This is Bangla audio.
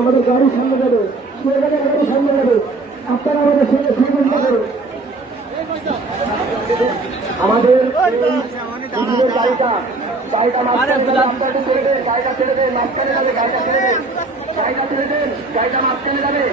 আমাদের গাড়ি সামনে যাবে, গাড়ি সামনে যাবে, আপনারা আমাদের সঙ্গে সুবিধা করুন। আমাদের গাড়িটা মাঝখানে ছেড়ে দেন, গাড়িটা ছেড়ে দেন, মাঝখানে যাবে, গাড়িটা ছেড়ে দেন, গাড়িটা ছেড়ে দেন, গাড়িটা মাঝখানে যাবে।